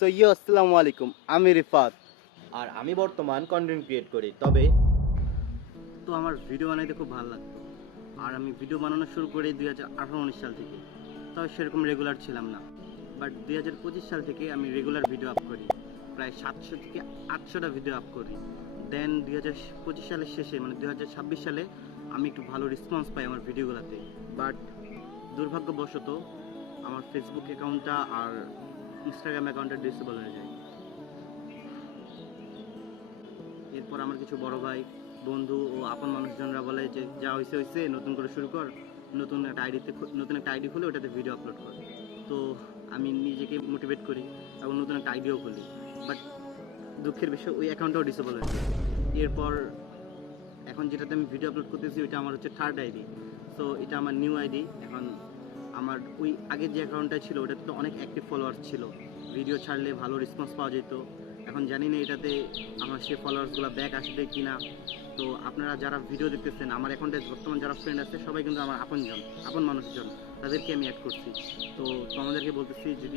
আসসালামু আলাইকুম, আমি রিফাত। আর আমি বর্তমান কন্টেন্ট ক্রিয়েট করি। তবে তো আমার ভিডিও বানাইতে খুব ভালো লাগতো, আর আমি ভিডিও বানানো শুরু করি 2018-19 সাল থেকে। তবে সেরকম রেগুলার ছিলাম না, বাট 2025 সাল থেকে আমি রেগুলার ভিডিও আপ করি। প্রায় 700 থেকে 800টা ভিডিও আপ করি। দেন 2025 সালের শেষে মানে 2026 সালে আমি একটু ভালো রেসপন্স পাই আমার ভিডিওগুলোতে। বাট দুর্ভাগ্যবশত আমার ফেসবুক অ্যাকাউন্টটা আর ইনস্টাগ্রাম অ্যাকাউন্টটা ডিসেবল হয়ে যায়। এরপর আমার কিছু বড় ভাই, বন্ধু ও আপন মানুষজনরা বলে যে যা হয়েছে হয়েছে, নতুন করে শুরু কর, নতুন একটা আইডি খুলে ওটাতে ভিডিও আপলোড কর। তো আমি নিজেকে মোটিভেট করি এবং নতুন একটা আইডিও খুলি। বাট দুঃখের বিষয় ওই অ্যাকাউন্টটাও ডিসেবল হয়ে যায়। এরপর এখন যেটাতে আমি ভিডিও আপলোড করতেছি ওইটা আমার হচ্ছে থার্ড আইডি। সো এটা আমার নিউ আইডি। এখন আমার ওই আগের যে অ্যাকাউন্টটা ছিল ওটাতে তো অনেক অ্যাক্টিভ ফলোয়ার্স ছিল, ভিডিও ছাড়লে ভালো রেসপন্স পাওয়া যেত। এখন জানি না এটাতে আমার সেই ফলোয়ার্সগুলো ব্যাক আসবে কি না। তো আপনারা যারা ভিডিও দেখতেছেন, আমার অ্যাকাউন্টে বর্তমান যারা ফ্রেন্ড আছে সবাই কিন্তু আমার আপন মানুষজন, তাদেরকে আমি অ্যাড করছি। তো তোমাদেরকে বলতেছি, যদি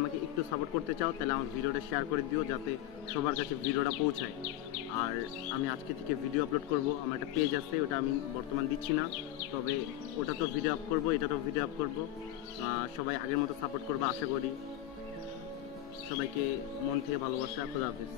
আমাকে একটু সাপোর্ট করতে চাও তাহলে আমার ভিডিওটা শেয়ার করে দিও, যাতে সবার কাছে ভিডিওটা পৌঁছায়। আর আমি আজকে থেকে ভিডিও আপলোড করব। আমার একটা পেজ আছে, ওটা আমি বর্তমান দিচ্ছি না, তবে ওটা তো ভিডিও আপ করব, এটা তো ভিডিও আপ করব। সবাই আগের মতো সাপোর্ট করবে আশা করি। সবাইকে মন থেকে ভালোবাসা। খোদা হাফেজ।